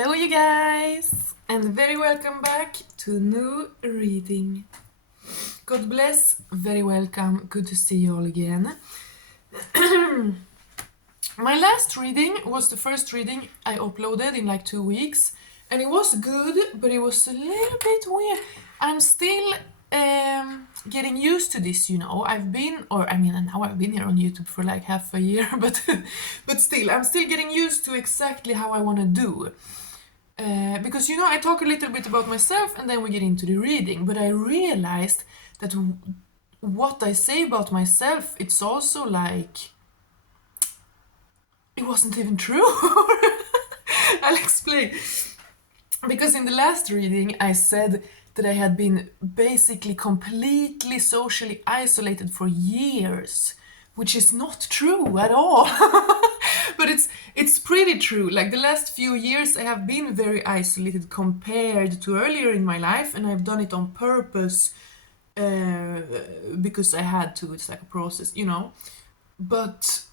Hello, you guys, and very welcome back to a new reading. God bless, very welcome, good to see you all again. My last reading was the first reading I uploaded in like 2 weeks, and it was good, but it was a little bit weird. I'm still getting used to this, now I've been here on YouTube for like half a year, but still, I'm still getting used to exactly how I want to do. Because I talk a little bit about myself and then we get into the reading, but I realized that what I say about myself, it's also like it wasn't even true. I'll explain. Because in the last reading I said that I had been basically completely socially isolated for years, which is not true at all. But it's pretty true. Like the last few years I have been very isolated compared to earlier in my life, and I've done it on purpose because I had to. It's like a process, But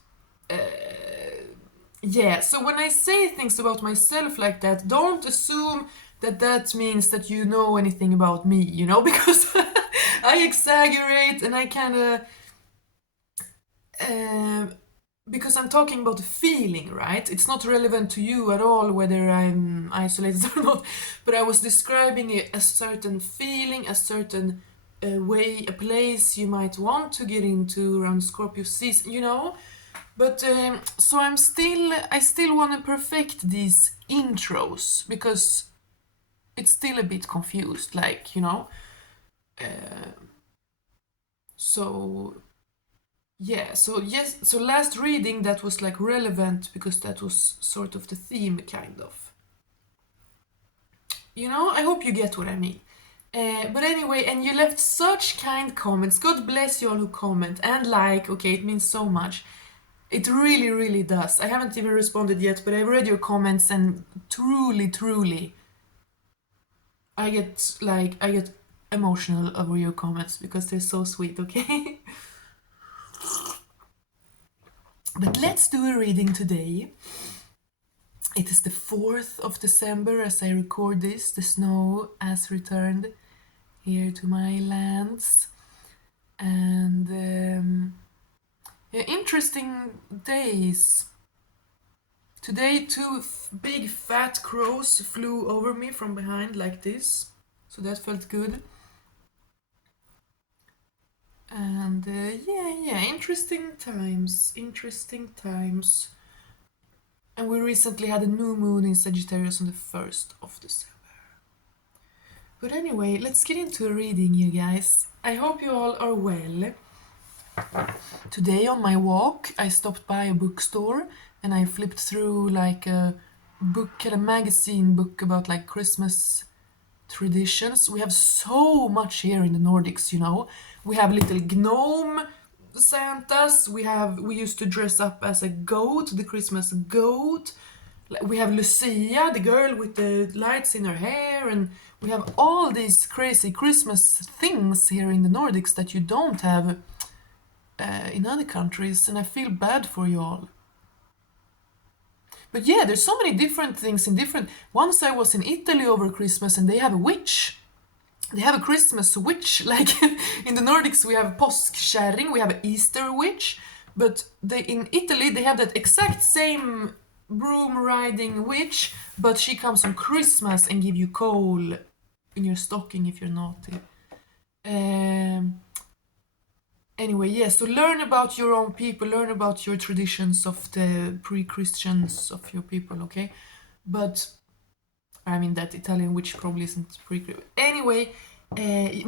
yeah, so when I say things about myself like that, don't assume that that means that you know anything about me, because I exaggerate and I kind of because I'm talking about a feeling, right? It's not relevant to you at all whether I'm isolated or not, but I was describing a certain feeling, a certain way, a place you might want to get into around Scorpio season, But so I still want to perfect these intros because it's still a bit confused, so yeah, so last reading that was like relevant because that was sort of the theme, kind of. I hope you get what I mean. But anyway, and you left such kind comments. God bless you all who comment and okay, it means so much. It really, really does. I haven't even responded yet, but I've read your comments and truly, I get emotional over your comments because they're so sweet, okay? But let's do a reading today. It is the 4th of December as I record this. The snow has returned here to my lands. And interesting days. Today, two big fat crows flew over me from behind like this. So that felt good. And yeah, interesting times. And we recently had a new moon in Sagittarius on the 1st of December. But anyway, let's get into a reading, you guys. I hope you all are well. Today on my walk, I stopped by a bookstore and I flipped through like a magazine book about like Christmas traditions. We have so much here in the Nordics, We have little gnome Santas. We used to dress up as a goat, the Christmas goat. We have Lucia, the girl with the lights in her hair, and we have all these crazy Christmas things here in the Nordics that you don't have in other countries, and I feel bad for you all. But yeah, there's so many different things in different... Once I was in Italy over Christmas and they have a witch. They have a Christmas witch. Like in the Nordics we have påskkärring, we have an Easter witch. But in Italy they have that exact same broom riding witch, but she comes on Christmas and give you coal in your stocking if you're naughty. Anyway, yeah, so learn about your own people, learn about your traditions of the pre-Christians of your people, okay? But, I mean, that Italian witch probably isn't pre-Christian. Anyway,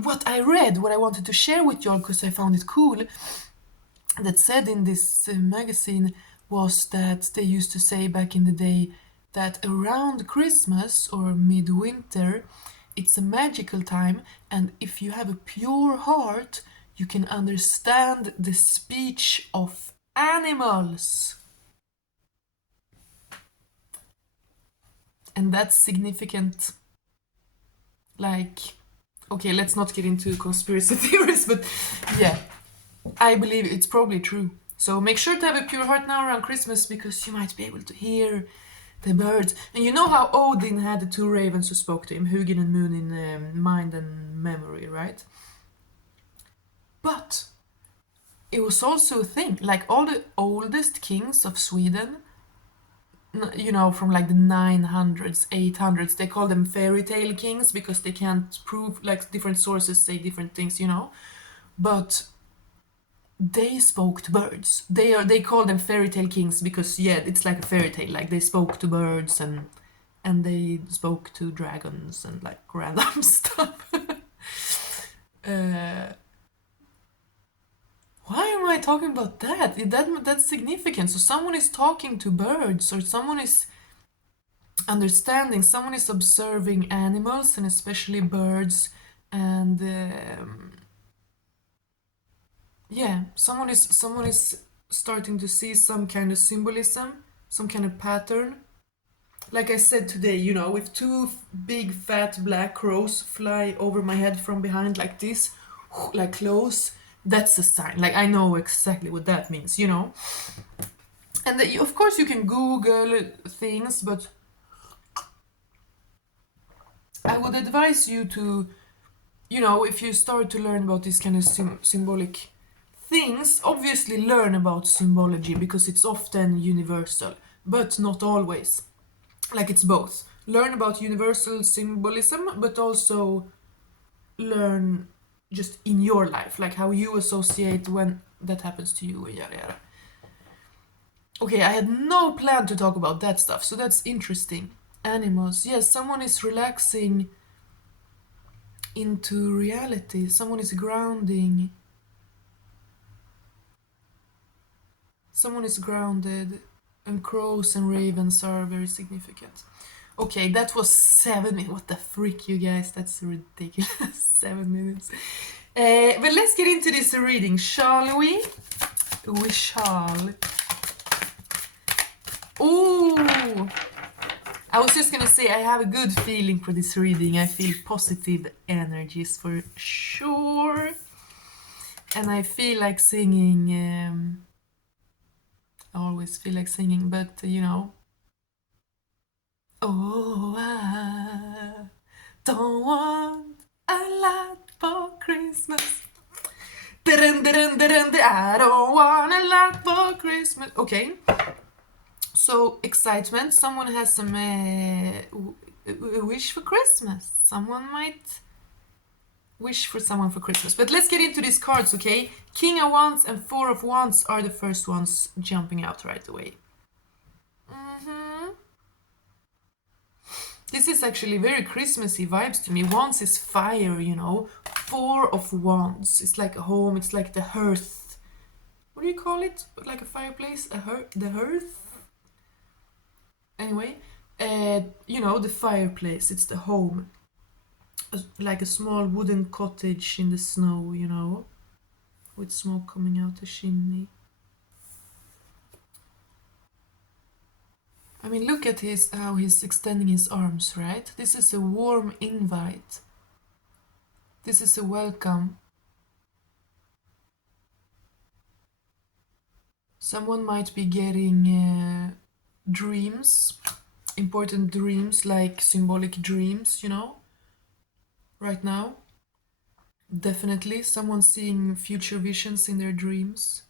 what I read, what I wanted to share with y'all, because I found it cool, that said in this magazine was that they used to say back in the day that around Christmas or midwinter, it's a magical time, and if you have a pure heart, you can understand the speech of animals. And that's significant. Okay, let's not get into conspiracy theories, but yeah, I believe it's probably true. So make sure to have a pure heart now around Christmas because you might be able to hear The birds. And you know how Odin had the two ravens who spoke to him, Hugin and Moon in mind and memory, right? But it was also a thing. Like all the oldest kings of Sweden, from like the 900s, 800s, they call them fairy tale kings because they can't prove, like different sources say different things. But they spoke to birds. They call them fairy tale kings because yeah, it's like a fairy tale. Like they spoke to birds and they spoke to dragons and like random stuff. uh, why am I talking about that? That's significant. So someone is talking to birds, or someone is understanding. Someone is observing animals and especially birds, and yeah, someone is starting to see some kind of symbolism, some kind of pattern. Like I said today, if two big fat black crows fly over my head from behind like this, like close, that's a sign. Like I know exactly what that means. And of course you can Google things, but I would advise you to, if you start to learn about these kind of symbolic things, obviously learn about symbology because it's often universal, but not always. Like it's both. Learn about universal symbolism, but also learn just in your life, like how you associate when that happens to you, yada yada. Okay, I had no plan to talk about that stuff, so that's interesting. Animals. Yes, someone is relaxing into reality. Someone is grounding. Someone is grounded. And crows and ravens are very significant. Okay, that was 7 minutes. What the freak, you guys? That's ridiculous. 7 minutes. But let's get into this reading, shall we? We shall. Ooh! I was just gonna say I have a good feeling for this reading. I feel positive energies for sure. And I feel like singing. I always feel like singing, but Oh, I don't want a lot for Christmas. I don't want a lot for Christmas. Okay. So, excitement. Someone has some wish for Christmas. Someone might wish for someone for Christmas. But let's get into these cards, okay? King of Wands and Four of Wands are the first ones jumping out right away. This is actually very Christmassy vibes to me. Wands is fire, Four of Wands. It's like a home. It's like the hearth. What do you call it? Like a fireplace? The hearth? Anyway, the fireplace. It's the home. Like a small wooden cottage in the snow, with smoke coming out the chimney. I mean, look at how he's extending his arms, right? This is a warm invite. This is a welcome. Someone might be getting dreams, important dreams, like symbolic dreams, right now. Definitely. Someone seeing future visions in their dreams.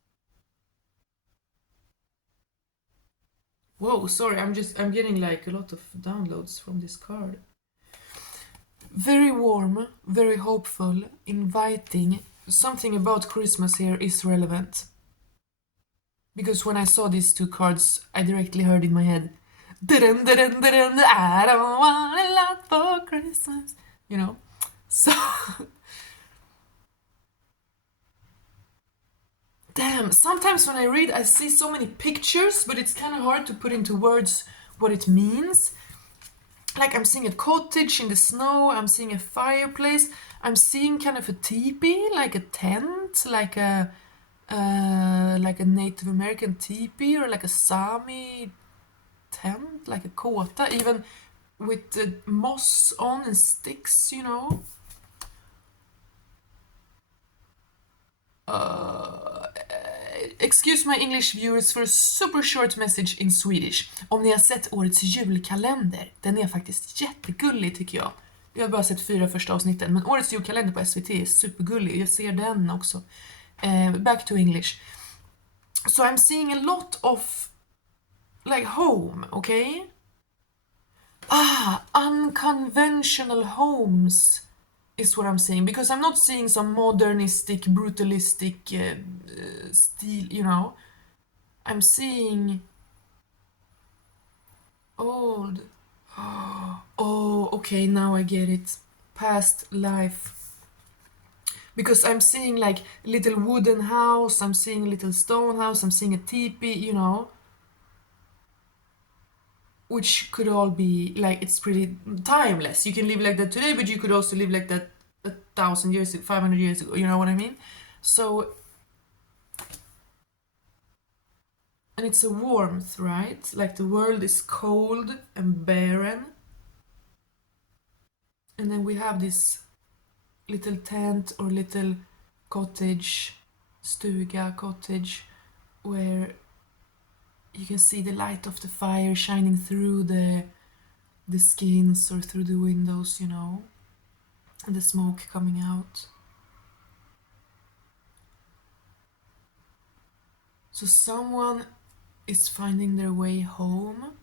Whoa, sorry, I'm getting like a lot of downloads from this card. Very warm, very hopeful, inviting. Something about Christmas here is relevant. Because when I saw these two cards, I directly heard in my head, dun, dun, dun, dun, I don't want a lot for Christmas. So damn, sometimes when I read, I see so many pictures, but it's kind of hard to put into words what it means. Like I'm seeing a cottage in the snow, I'm seeing a fireplace, I'm seeing kind of a teepee, like a tent, like a Native American teepee, or like a Sami tent, like a kota, even with the moss on and sticks, excuse my English viewers for a super short message in Swedish. Om ni har sett årets julkalender, den är faktiskt jättegullig tycker jag. Jag har bara sett 4 första avsnitten, men årets julkalender på SVT är supergullig. Jag ser den också. Back to English. So I'm seeing a lot of like home, okay? Unconventional homes is what I'm seeing, because I'm not seeing some modernistic, brutalistic style, you know. I'm seeing old. Oh, okay, now I get it. Past life. Because I'm seeing like a little wooden house, I'm seeing a little stone house, I'm seeing a teepee, you know. Which could all be like, it's pretty timeless. You can live like that today, but you could also live like that 1,000 years, 500 years ago, you know what I mean? So, and it's a warmth, right? Like the world is cold and barren. And then we have this little tent or little cottage, stuga, cottage, where you can see the light of the fire shining through the skins or through the windows, you know, and the smoke coming out. So someone is finding their way home.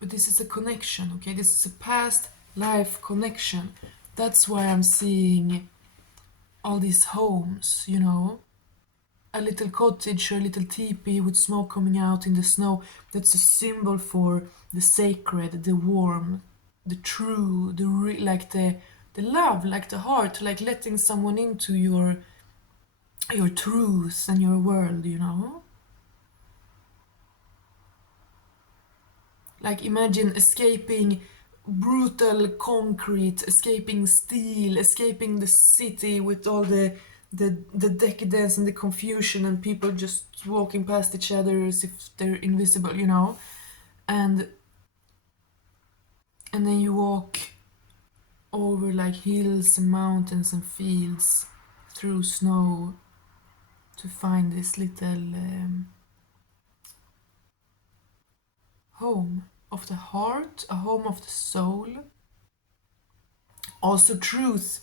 But this is a connection, okay? This is a past life connection. That's why I'm seeing all these homes, you know? A little cottage or a little teepee with smoke coming out in the snow. That's a symbol for the sacred, the warm, the true, like the love, like the heart, like letting someone into your truth and your world, you know? Like imagine escaping brutal concrete, escaping steel, escaping the city with all the decadence and the confusion and people just walking past each other as if they're invisible, you know? And then you walk over like hills and mountains and fields through snow to find this little home of the heart, a home of the soul. Also truth.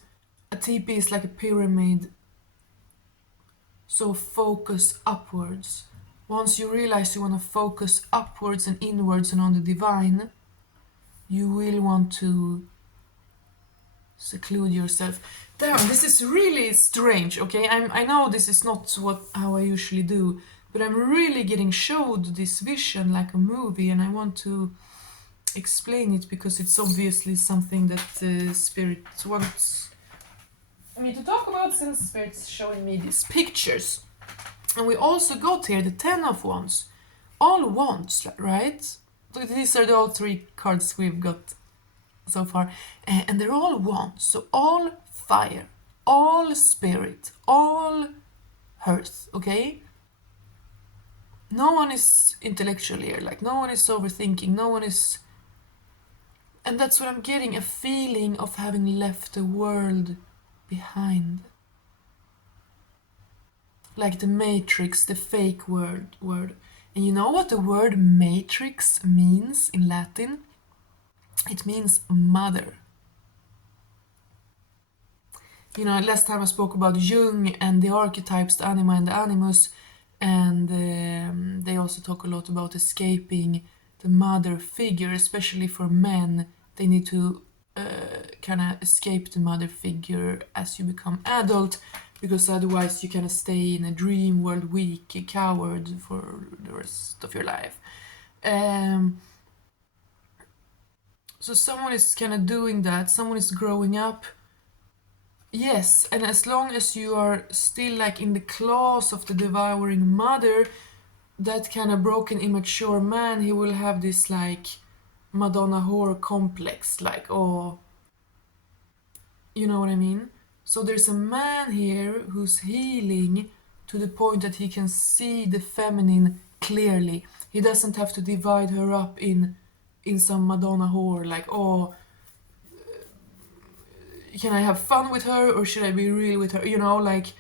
A teepee is like a pyramid. So focus upwards. Once you realize you want to focus upwards and inwards and on the divine, you will want to seclude yourself. Damn, this is really strange, okay? I know this is not how I usually do, but I'm really getting showed this vision like a movie, and I want to explain it because it's obviously something that the spirit wants me to talk about, since spirit's showing me these pictures. And we also got here the 10 of Wands. All wands, right? These are the all 3 cards we've got so far. And they're all wands. So all fire, all spirit, all earth, okay? No one is intellectual here. Like, no one is overthinking. No one is... And that's what I'm getting, a feeling of having left the world behind. Like the matrix, the fake word. And you know what the word matrix means in Latin? It means mother. You know, last time I spoke about Jung and the archetypes, the anima and the animus, and they also talk a lot about escaping the mother figure, especially for men. They need to kind of escape the mother figure as you become adult, because otherwise you kind of stay in a dream world, weak, a coward for the rest of your life. So someone is kind of doing that, someone is growing up. Yes, and as long as you are still like in the claws of the devouring mother, that kind of broken, immature man, he will have this like Madonna whore complex, like, oh, you know what I mean? So there's a man here who's healing to the point that he can see the feminine clearly. He doesn't have to divide her up in some Madonna whore, like, oh, can I have fun with her or should I be real with her? You know, like,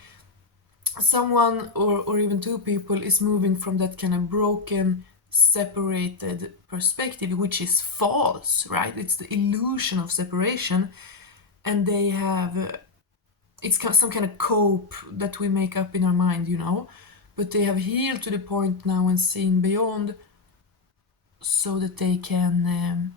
someone or even two people is moving from that kind of broken, separated perspective, which is false, right? It's the illusion of separation, and they have it's some kind of cope that we make up in our mind, but they have healed to the point now and seen beyond, so that they can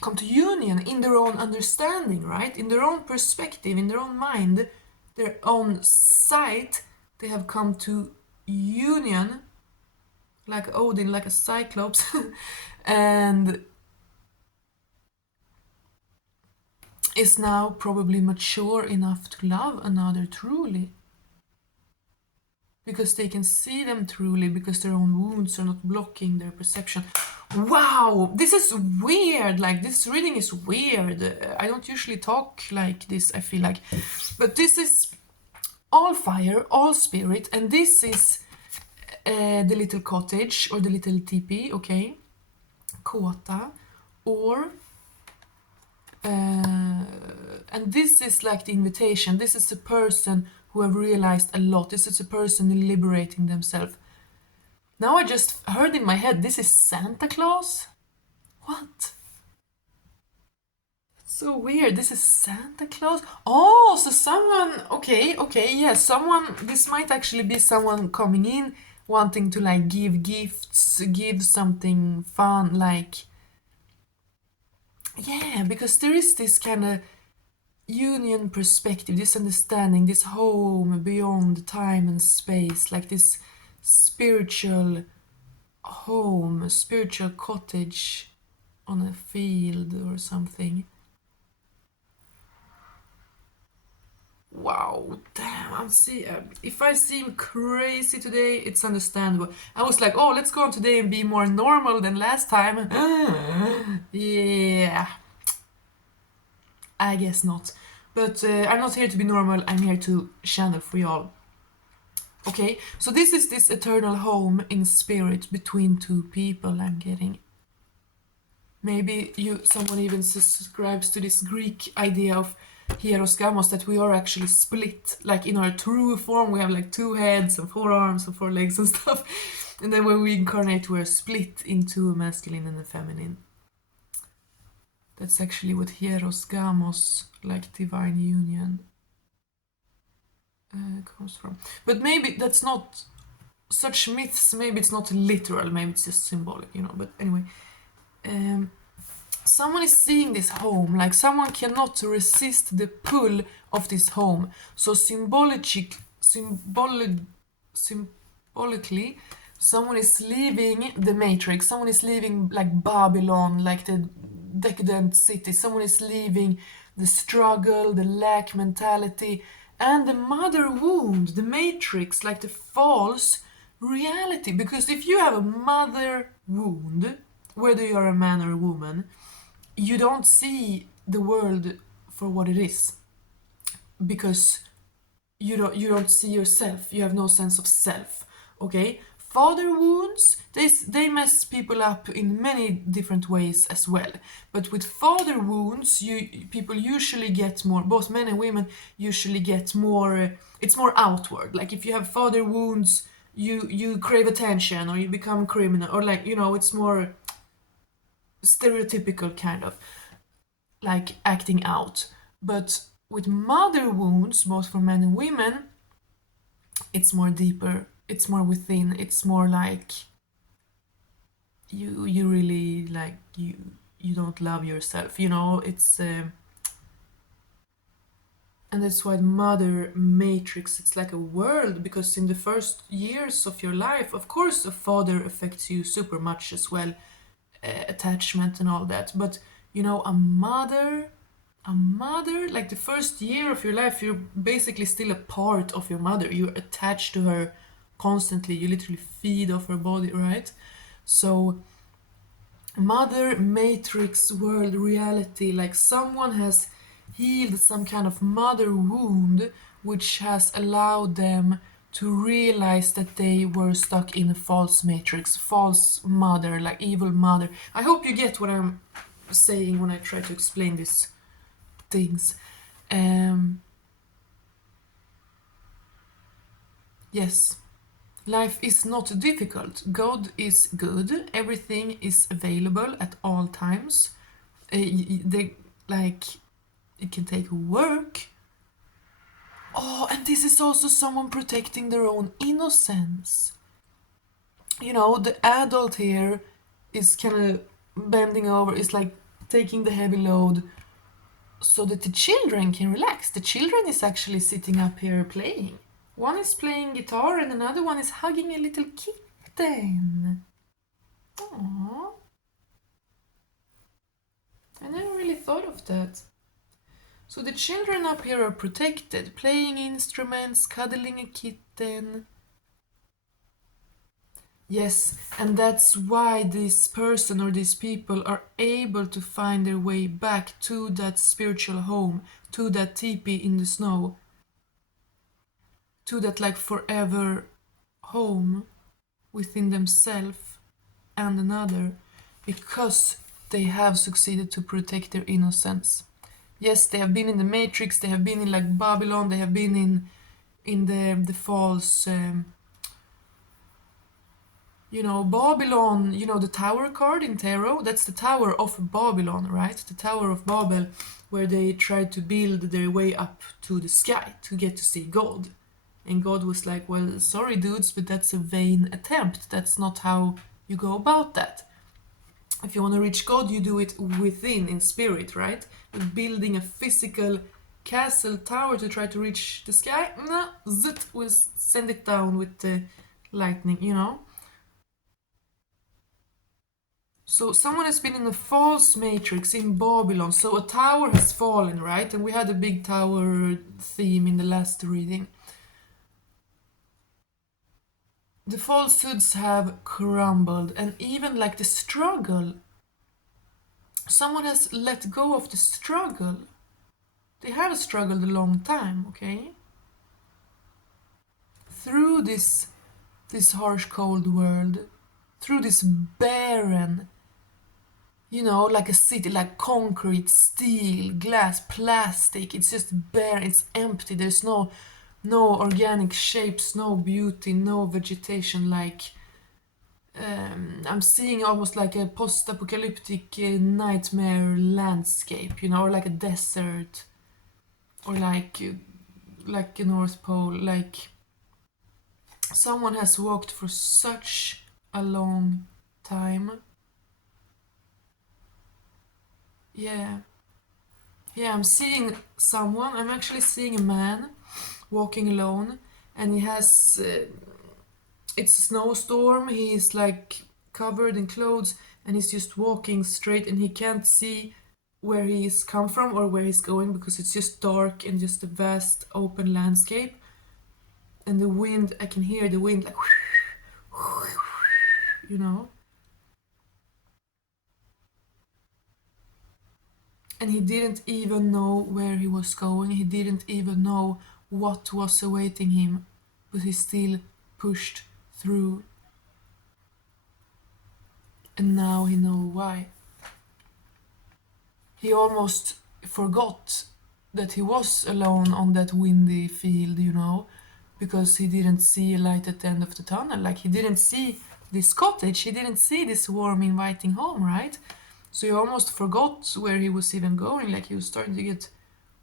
come to union in their own understanding, right? In their own perspective, in their own mind, their own sight, they have come to union, like Odin, like a cyclops, and is now probably mature enough to love another truly. Because they can see them truly, because their own wounds are not blocking their perception. Wow, this is weird. Like, this reading is weird. I don't usually talk like this, I feel like. But this is all fire, all spirit, and this is the little cottage or the little teepee, okay? Kota. Or and this is like the invitation. This is a person who have realized a lot. This is a person liberating themselves. Now I just heard in my head, this is Santa Claus? What? It's so weird. This is Santa Claus? Oh, so someone, okay, yeah, someone, this might actually be someone coming in wanting to like give gifts, give something fun, like, yeah, because there is this kind of union perspective, this understanding, this home beyond time and space, like this spiritual home, a spiritual cottage on a field or something. Wow, damn, if I seem crazy today, it's understandable. I was like, oh, let's go on today and be more normal than last time. Yeah, I guess not. But I'm not here to be normal, I'm here to channel for y'all. Okay, so this is this eternal home in spirit between two people I'm getting. Maybe someone even subscribes to this Greek idea of hieros gamos, that we are actually split. Like in our true form, we have like 2 heads and 4 arms and 4 legs and stuff. And then when we incarnate, we're split into a masculine and a feminine. That's actually what hieros gamos, like divine union, comes from. But maybe that's not such myths. Maybe it's not literal. Maybe it's just symbolic, But anyway, someone is seeing this home. Like someone cannot resist the pull of this home. So symbolically, someone is leaving the matrix. Someone is leaving like Babylon, like the decadent city. Someone is leaving the struggle, the lack mentality, and the mother wound, the matrix, like the false reality. Because if you have a mother wound, whether you're a man or a woman, you don't see the world for what it is, because you don't see yourself. You have no sense of self. Okay, father wounds, they mess people up in many different ways as well. But with father wounds, people usually get more, both men and women usually get more, it's more outward. Like if you have father wounds, you crave attention, or you become criminal, or like, it's more stereotypical kind of like acting out. But with mother wounds, both for men and women, it's more deeper, it's more within, it's more like you really like you don't love yourself, it's and that's why mother matrix, it's like a world, because in the first years of your life, of course a father affects you super much as well, attachment and all that. But a mother, like the first year of your life, you're basically still a part of your mother. You're attached to her constantly. You literally feed off her body, right? So mother matrix world reality, like someone has healed some kind of mother wound, which has allowed them to realize that they were stuck in a false matrix, false mother, like evil mother. I hope you get what I'm saying when I try to explain these things. Yes, life is not difficult. God is good. Everything is available at all times. They like it can take work. Oh, and this is also someone protecting their own innocence. You know, the adult here is kind of bending over, is like taking the heavy load so that the children can relax. The children is actually sitting up here playing. One is playing guitar and another one is hugging a little kitten. Aww. I never really thought of that. So the children up here are protected, playing instruments, cuddling a kitten. Yes, and that's why this person or these people are able to find their way back to that spiritual home, to that teepee in the snow, to that like forever home within themselves and another, because they have succeeded to protect their innocence. Yes, they have been in the Matrix, they have been in like Babylon, they have been in the false Babylon, the tower card in tarot, that's the Tower of Babylon, right? The Tower of Babel, where they tried to build their way up to the sky to get to see God. And God was like, well, sorry, dudes, but that's a vain attempt. That's not how you go about that. If you want to reach God, you do it within, in spirit, right? But building a physical castle tower to try to reach the sky, nah, zit, will send it down with the lightning. So someone has been in a false matrix in Babylon. So a tower has fallen, right? And we had a big tower theme in the last reading. The falsehoods have crumbled, and even like the struggle, someone has let go of the struggle. They have struggled a long time, okay? Through this harsh, cold world, through this barren, like a city, like concrete, steel, glass, plastic. It's just bare, it's empty. There's no organic shapes, no beauty, no vegetation. Like I'm seeing almost like a post-apocalyptic nightmare landscape, or like a desert, or like a North Pole. Like someone has walked for such a long time. Yeah. Yeah, I'm actually seeing a man walking alone, and he has, it's a snowstorm, he's like covered in clothes, and he's just walking straight, and he can't see where he's come from or where he's going because it's just dark and just a vast open landscape. And the wind, I can hear the wind like, you know. And he didn't even know where he was going. He didn't even know what was awaiting him, but he still pushed through. And now he knows why. He almost forgot that he was alone on that windy field, because he didn't see a light at the end of the tunnel. Like, he didn't see this cottage, he didn't see this warm, inviting home, right? So he almost forgot where he was even going. Like, he was starting to get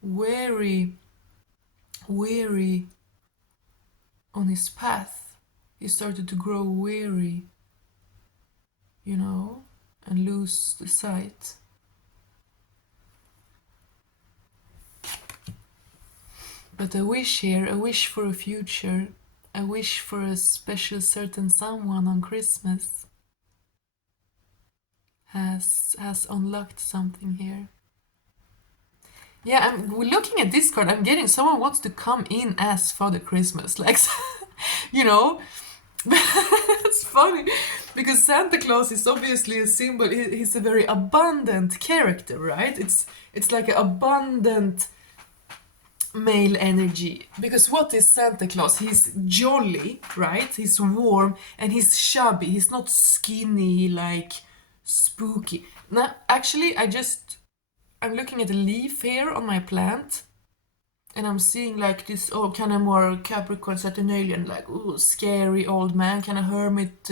weary on his path. He started to grow weary, and lose the sight. But a wish here, a wish for a future, a wish for a special certain someone on Christmas has unlocked something here. Yeah, we're looking at this card. I'm getting someone wants to come in as Father Christmas, like, you know. It's funny because Santa Claus is obviously a symbol. He's a very abundant character, right? It's like an abundant male energy. Because what is Santa Claus? He's jolly, right? He's warm and he's chubby. He's not skinny, like spooky. Now, actually, I'm looking at a leaf here on my plant, and I'm seeing like this, oh, kind of more Capricorn Saturnalian, like, ooh, scary old man, kind of hermit,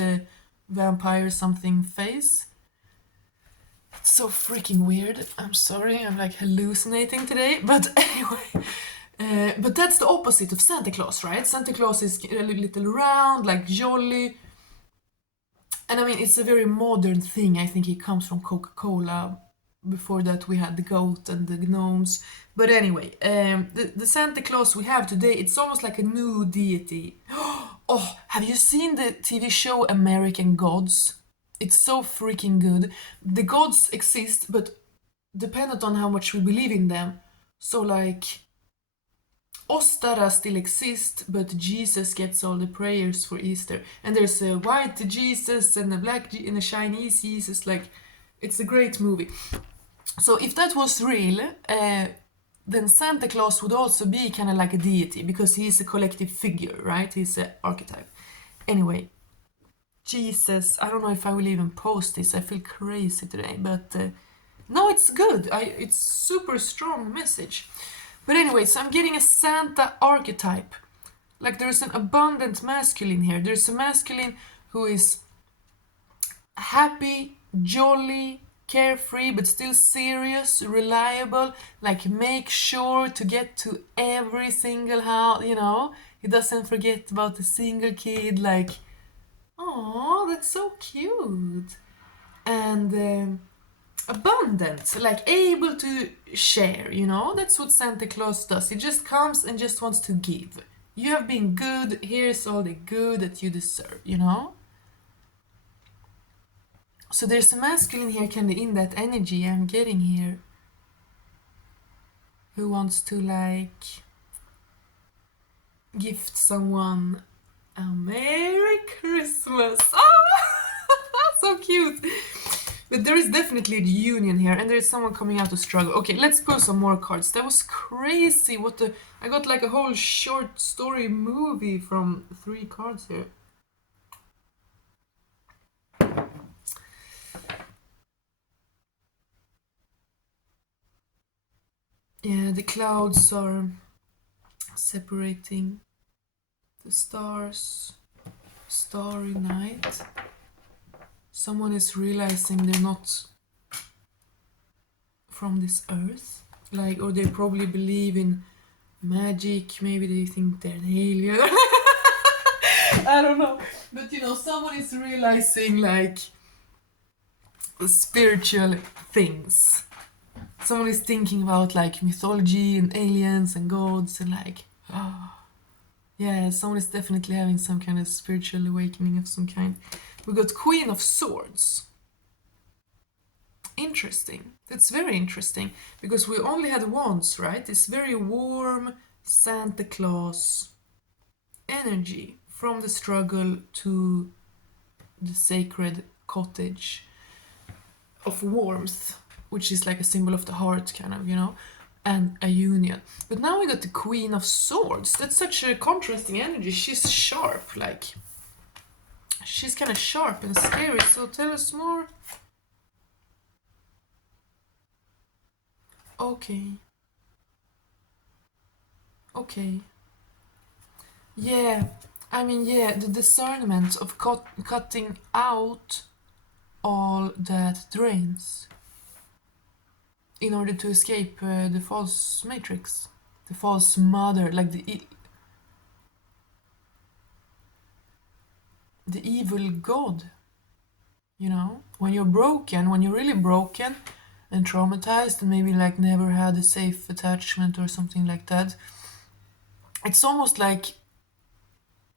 vampire something face. It's so freaking weird. I'm sorry, I'm like hallucinating today, but anyway. But that's the opposite of Santa Claus, right? Santa Claus is a little round, like jolly. And I mean, it's a very modern thing. I think it comes from Coca-Cola. Before that, we had the goat and the gnomes. But anyway, the Santa Claus we have today, it's almost like a new deity. Oh, have you seen the TV show American Gods? It's so freaking good. The gods exist, but dependent on how much we believe in them. So, like, Ostara still exists, but Jesus gets all the prayers for Easter. And there's a white Jesus and a black and a Chinese Jesus. Like, it's a great movie. So if that was real, then Santa Claus would also be kind of like a deity because he's a collective figure, right? He's an archetype. Anyway, Jesus, I don't know if I will even post this. I feel crazy today, but no, it's good. It's super strong message. But anyway, so I'm getting a Santa archetype. Like there's an abundant masculine here. There's a masculine who is happy, jolly, carefree, but still serious, reliable. Like make sure to get to every single house, you know. He doesn't forget about the single kid. Like, oh, that's so cute. And abundant, like able to share, you know. That's what Santa Claus does. He just comes and just wants to give. You have been good, here's all the good that you deserve, you know. So there's a masculine here kind of in that energy I'm getting here, who wants to like gift someone a Merry Christmas. Ah, so cute. But there is definitely the union here, and there is someone coming out to struggle. Okay, let's pull some more cards. That was crazy. I got like a whole short story movie from 3 cards here. Yeah, the clouds are separating. The stars. Starry night. Someone is realizing they're not from this earth, like, or they probably believe in magic. Maybe they think they're an alien. I don't know, but you know, someone is realizing like spiritual things. Someone is thinking about like mythology and aliens and gods and like, oh, yeah, someone is definitely having some kind of spiritual awakening of some kind. We got Queen of Swords. Interesting. That's very interesting because we only had wands, right? This very warm Santa Claus energy from the struggle to the sacred cottage of warmth, which is like a symbol of the heart, kind of, you know, and a union. But now we got the Queen of Swords. That's such a contrasting energy. She's sharp, like, she's kind of sharp and scary. So tell us more. Okay. Okay. Yeah. I mean, yeah, the discernment of cutting out all that drains in order to escape the false matrix, the false mother, like the evil god. You know, when you're broken, when you're really broken and traumatized and maybe like never had a safe attachment or something like that, it's almost like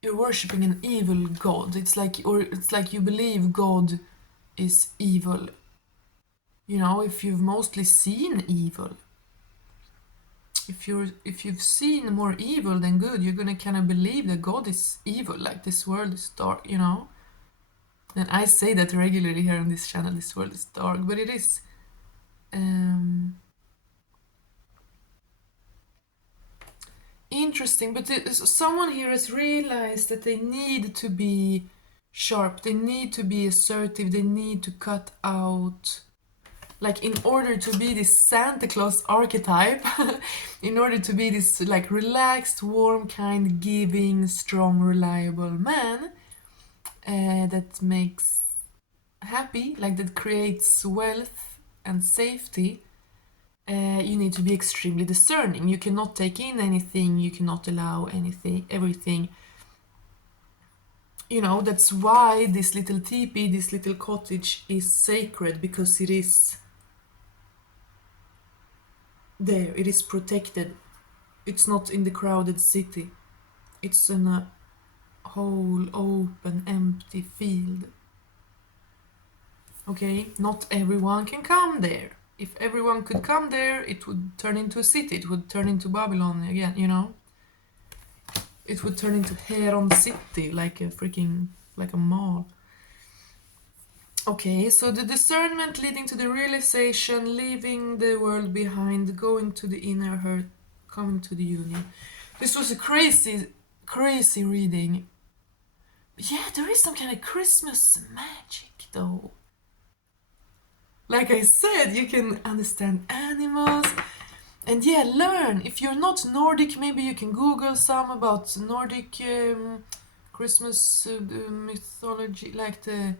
you're worshipping an evil god. It's like you believe God is evil. You know, if you've mostly seen evil, if you've seen more evil than good, you're gonna kind of believe that God is evil, like this world is dark, you know. And I say that regularly here on this channel, this world is dark, but it is. Interesting, but someone here has realized that they need to be sharp, they need to be assertive, they need to cut out like in order to be this Santa Claus archetype, in order to be this like relaxed, warm, kind, giving, strong, reliable man that makes happy, like that creates wealth and safety, you need to be extremely discerning. You cannot take in anything, you cannot allow anything, everything. You know, that's why this little teepee, this little cottage is sacred, because it is there, it is protected. It's not in the crowded city, it's in a whole, open, empty field. Okay, not everyone can come there. If everyone could come there, it would turn into a city, it would turn into Babylon again, you know? It would turn into Heron City, like like a mall. Okay, so the discernment leading to the realization, leaving the world behind, going to the inner heart, coming to the union. This was a crazy, crazy reading. Yeah, there is some kind of Christmas magic, though. Like I said, you can understand animals. And yeah, learn. If you're not Nordic, maybe you can Google some about Nordic Christmas mythology, like the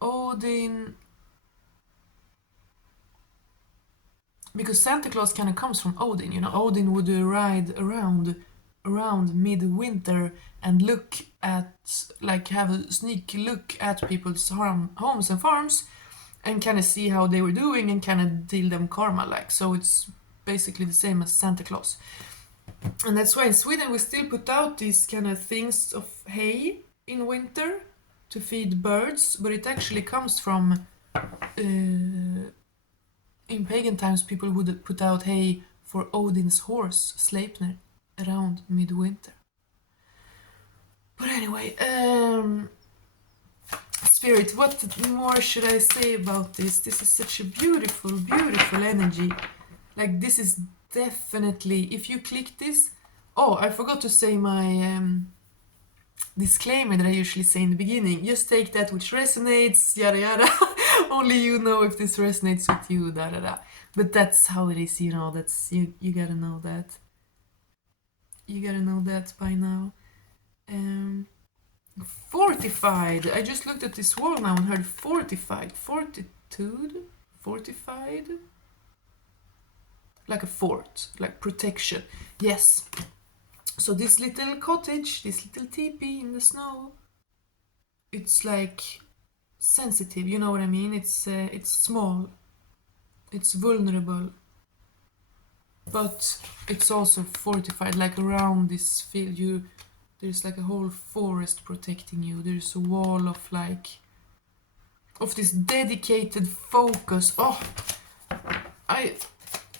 Odin. Because Santa Claus kind of comes from Odin, you know. Odin would ride around midwinter and look at, like, have a sneak look at people's homes and farms and kind of see how they were doing and kind of deal them karma, like. So it's basically the same as Santa Claus. And that's why in Sweden we still put out these kind of things of hay in winter to feed birds, but it actually comes from in pagan times people would put out hay for Odin's horse Sleipnir around midwinter. But anyway, Spirit, what more should I say about this? This is such a beautiful, beautiful energy. Like, this is definitely, if you click this. Oh, I forgot to say my disclaimer that I usually say in the beginning. Just take that which resonates, yada yada. Only you know if this resonates with you, da da da. But that's how it is, you know. That's you gotta know that. You gotta know that by now. Fortified. I just looked at this wall now and heard fortified. Fortitude? Fortified? Like a fort, like protection. Yes. So this little cottage, this little teepee in the snow, it's like sensitive, you know what I mean? It's small, it's vulnerable, but it's also fortified. Like around this field, there's like a whole forest protecting you. There's a wall of this dedicated focus. Oh,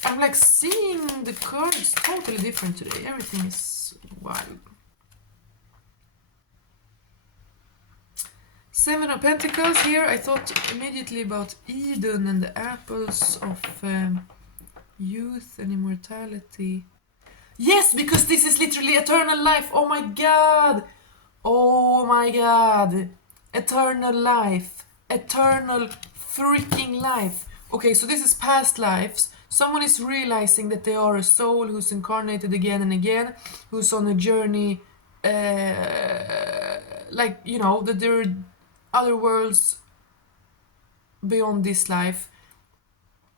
I'm like seeing the cards totally different today. Everything is wild. Seven of Pentacles here. I thought immediately about Eden and the apples of youth and immortality. Yes, because this is literally eternal life. Oh my god. Oh my god. Eternal life. Eternal freaking life. Okay, so this is past lives. Someone is realizing that they are a soul who's incarnated again and again, who's on a journey, like, you know, that there are other worlds beyond this life,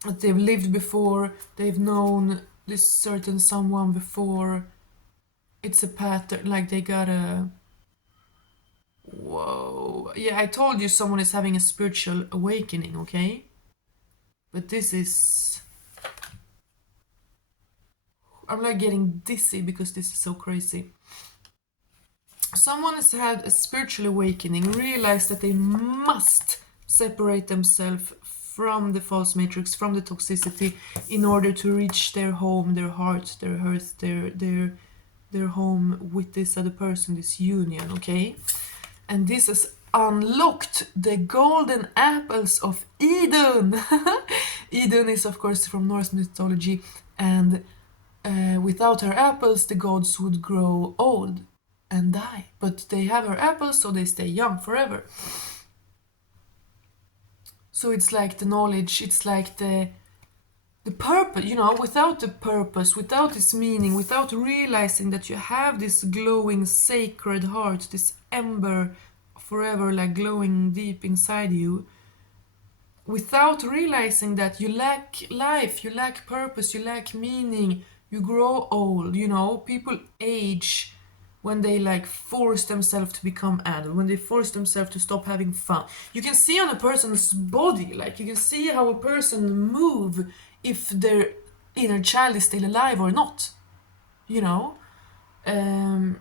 that they've lived before, they've known this certain someone before. It's a pattern, like they got a... Whoa. Yeah, I told you someone is having a spiritual awakening, okay? But this is... I'm like getting dizzy because this is so crazy. Someone has had a spiritual awakening, realized that they must separate themselves from the false matrix, from the toxicity, in order to reach their home, their heart, their earth, their home with this other person, this union, okay? And this has unlocked the golden apples of Eden. Eden is, of course, from Norse mythology, and without her apples, the gods would grow old and die. But they have her apples, so they stay young forever. So it's like the knowledge, it's like the purpose, you know, without the purpose, without this meaning, without realizing that you have this glowing sacred heart, this ember forever like glowing deep inside you, without realizing that you lack life, you lack purpose, you lack meaning, you grow old, you know, people age when they like force themselves to become adult, when they force themselves to stop having fun. You can see on a person's body, like you can see how a person move if their inner child is still alive or not, you know. um,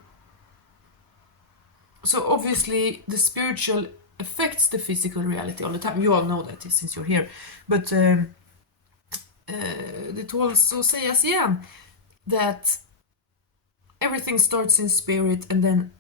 so obviously the spiritual affects the physical reality all the time. You all know that since you're here, but it also says igen that everything starts in spirit and then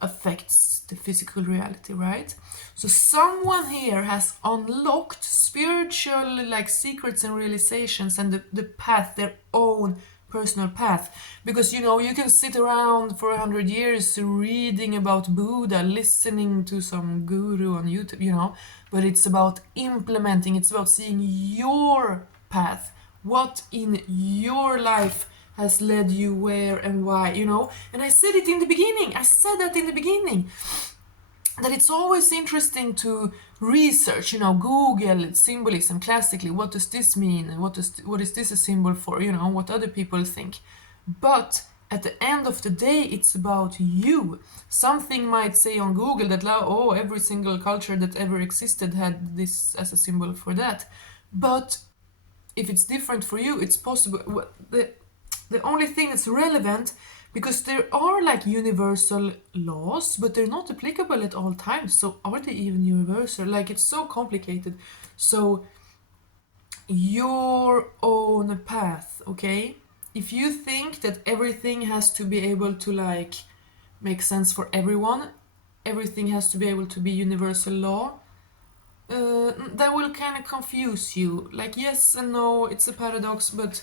affects the physical reality, right? So someone here has unlocked spiritual like secrets and realizations and the path, their own personal path. Because you know, you can sit around for 100 years reading about Buddha, listening to some guru on YouTube, you know, but it's about implementing, it's about seeing your path, what in your life has led you where and why, you know. And I said it in the beginning, I said that in the beginning, that it's always interesting to research, you know, Google symbolism classically, what does this mean, and what is this a symbol for, you know, what other people think. But at the end of the day, it's about you. Something might say on Google that, oh, every single culture that ever existed had this as a symbol for that. But if it's different for you, it's possible. The only thing that's relevant, because there are like universal laws, but they're not applicable at all times. So are they even universal? Like, it's so complicated. So your own path, okay? If you think that everything has to be able to like make sense for everyone, everything has to be able to be universal law, that will kind of confuse you. Like, yes and no, it's a paradox, but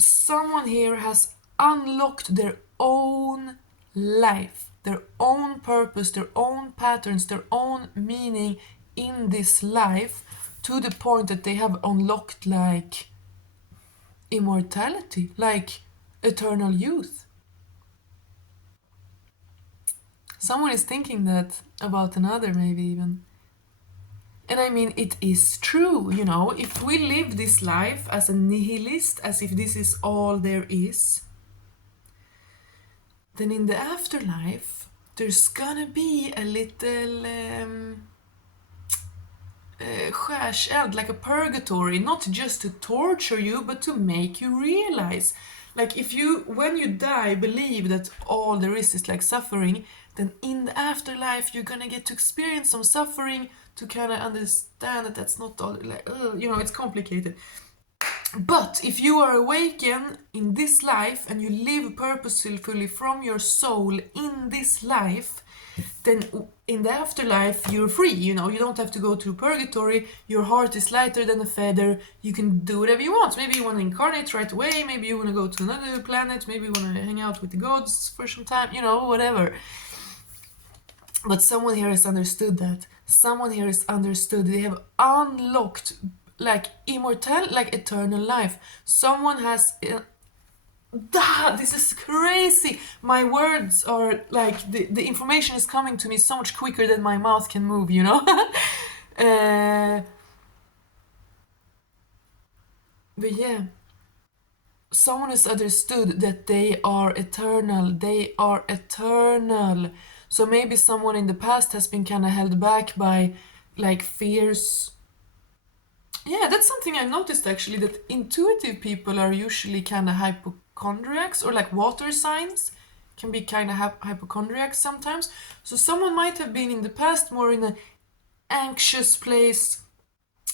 someone here has unlocked their own life, their own purpose, their own patterns, their own meaning in this life, to the point that they have unlocked like immortality, like eternal youth. Someone is thinking that about another, maybe even. And I mean, it is true, you know, if we live this life as a nihilist, as if this is all there is, then in the afterlife, there's gonna be a little skärseld, like a purgatory, not just to torture you, but to make you realize. Like, if you, when you die, believe that all there is like suffering, then in the afterlife, you're gonna get to experience some suffering to kind of understand that that's not all, like, you know, it's complicated. But if you are awakened in this life and you live purposefully from your soul in this life, then in the afterlife you're free, you know, you don't have to go through purgatory, your heart is lighter than a feather, you can do whatever you want. Maybe you want to incarnate right away, maybe you want to go to another planet, maybe you want to hang out with the gods for some time, you know, whatever. But someone here has understood that. Someone here has understood. They have unlocked like immortal, like eternal life. Someone has. This is crazy. My words are like the information is coming to me so much quicker than my mouth can move. You know. But yeah, someone has understood that they are eternal. They are eternal. So maybe someone in the past has been kind of held back by like fears. Yeah, that's something I noticed actually, that intuitive people are usually kind of hypochondriacs, or like water signs can be kind of hypochondriacs sometimes. So someone might have been in the past more in an anxious place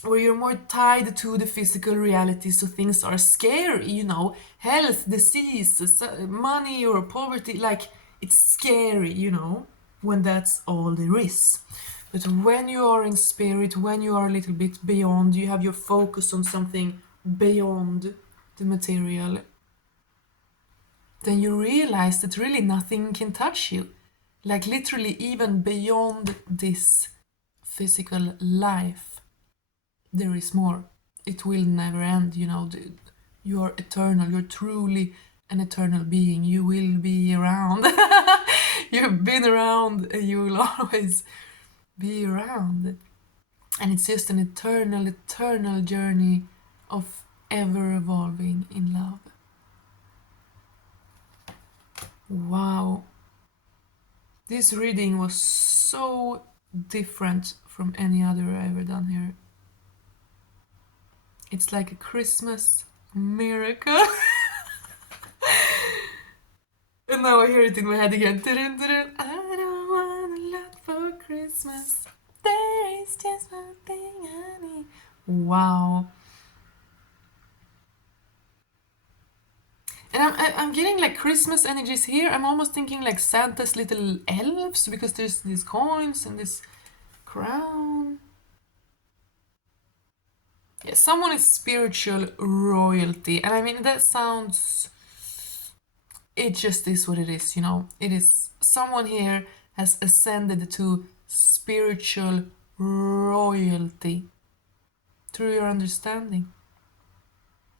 where you're more tied to the physical reality, so things are scary, you know, health, disease, money or poverty, like it's scary, you know, when that's all there is. But when you are in spirit, when you are a little bit beyond, you have your focus on something beyond the material, then you realize that really nothing can touch you. Like literally even beyond this physical life, there is more. It will never end, you know. You are eternal. You're truly an eternal being. You will be around. You've been around and you will always be around. And it's just an eternal, eternal journey of ever evolving in love. Wow. This reading was so different from any other I ever done here. It's like a Christmas miracle. And now I hear it in my head again. Dun, dun, dun. I don't want a lot for Christmas. There is just one thing I need. Wow. And I'm getting like Christmas energies here. I'm almost thinking like Santa's little elves because there's these coins and this crown. Yeah, someone is spiritual royalty. And I mean, that sounds. It just is what it is, you know. It is. Someone here has ascended to spiritual royalty through your understanding.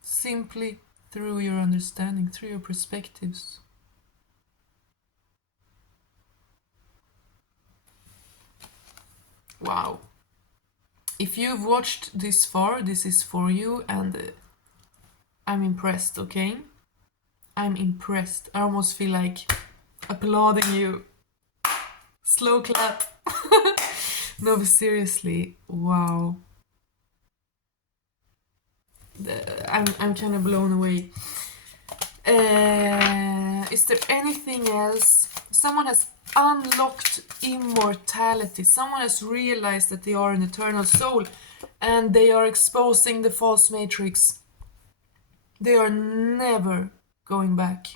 Simply through your understanding, through your perspectives. Wow. If you've watched this far, this is for you, and I'm impressed, okay? I'm impressed. I almost feel like applauding you. Slow clap. No, but seriously, wow. I'm kind of blown away. Is there anything else? Someone has unlocked immortality. Someone has realized that they are an eternal soul and they are exposing the false matrix. They are never going back.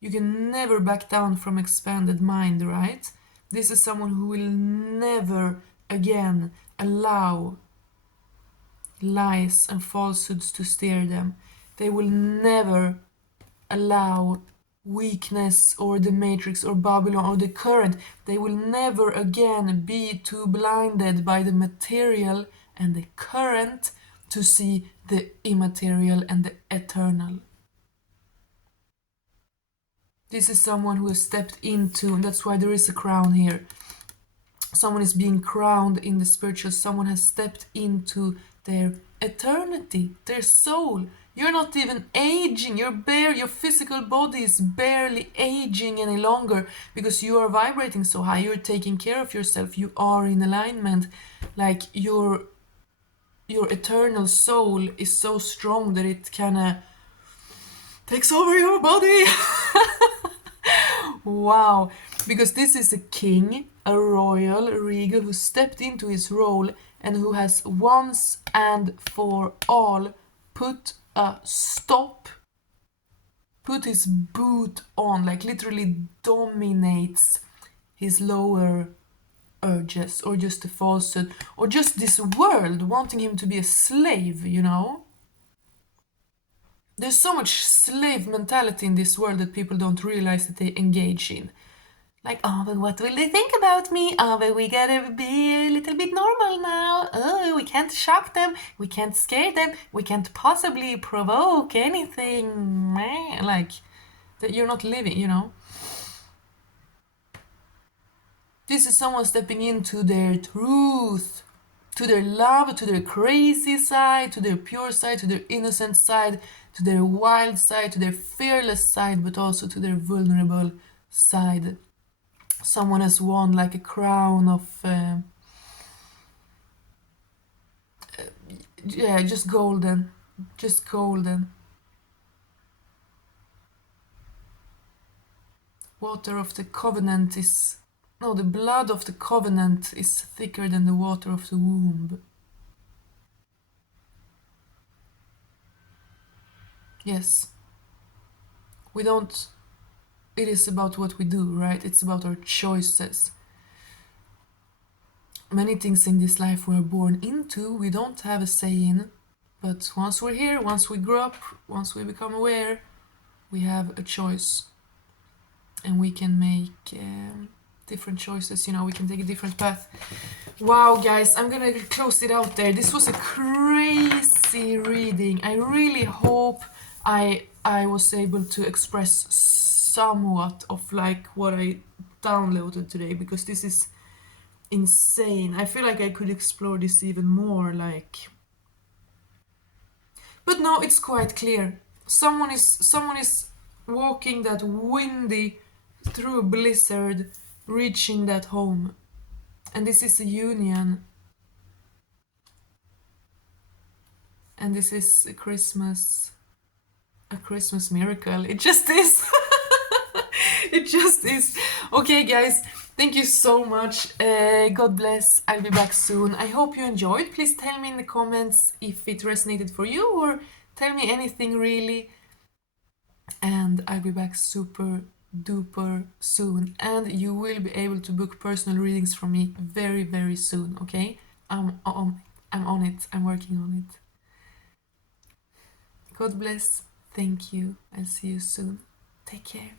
You can never back down from expanded mind, right? This is someone who will never again allow lies and falsehoods to steer them. They will never allow weakness or the matrix or Babylon or the current. They will never again be too blinded by the material and the current to see the immaterial and the eternal. This is someone who has stepped into, and that's why there is a crown here. Someone is being crowned in the spiritual. Someone has stepped into their eternity, their soul. You're not even aging. Your physical body is barely aging any longer because you are vibrating so high. You're taking care of yourself. You are in alignment. Like your eternal soul is so strong that it kind of takes over your body. Wow, because this is a king, a royal, a regal who stepped into his role and who has once and for all put a stop, put his boot on, like literally dominates his lower urges or just the falsehood or just this world wanting him to be a slave, you know? There's so much slave mentality in this world that people don't realize that they engage in. Like, oh, but what will they think about me? Oh, but we gotta be a little bit normal now. Oh, we can't shock them. We can't scare them. We can't possibly provoke anything. Like, that you're not living, you know? This is someone stepping into their truth, to their love, to their crazy side, to their pure side, to their innocent side, to their wild side, to their fearless side, but also to their vulnerable side. Someone has won like a crown of yeah, just golden, just golden. Water of the covenant is, no, the blood of the covenant is thicker than the water of the womb. Yes, we don't, it is about what we do, right? It's about our choices. Many things in this life we're born into, we don't have a say in, but once we're here, once we grow up, once we become aware, we have a choice and we can make different choices, you know, we can take a different path. Wow, guys, I'm gonna close it out there. This was a crazy reading. I really hope I was able to express somewhat of like what I downloaded today, because this is insane. I feel like I could explore this even more, like, but no, it's quite clear. Someone is walking that windy through a blizzard, reaching that home. And this is a union. And this is a Christmas miracle. It just is. It just is. Okay, guys, thank you so much. God bless. I'll be back soon. I hope you enjoyed. Please tell me in the comments if it resonated for you, or tell me anything really. And I'll be back super duper soon. And you will be able to book personal readings from me very, very soon, okay? I'm on it. I'm working on it. God bless. Thank you. I'll see you soon. Take care.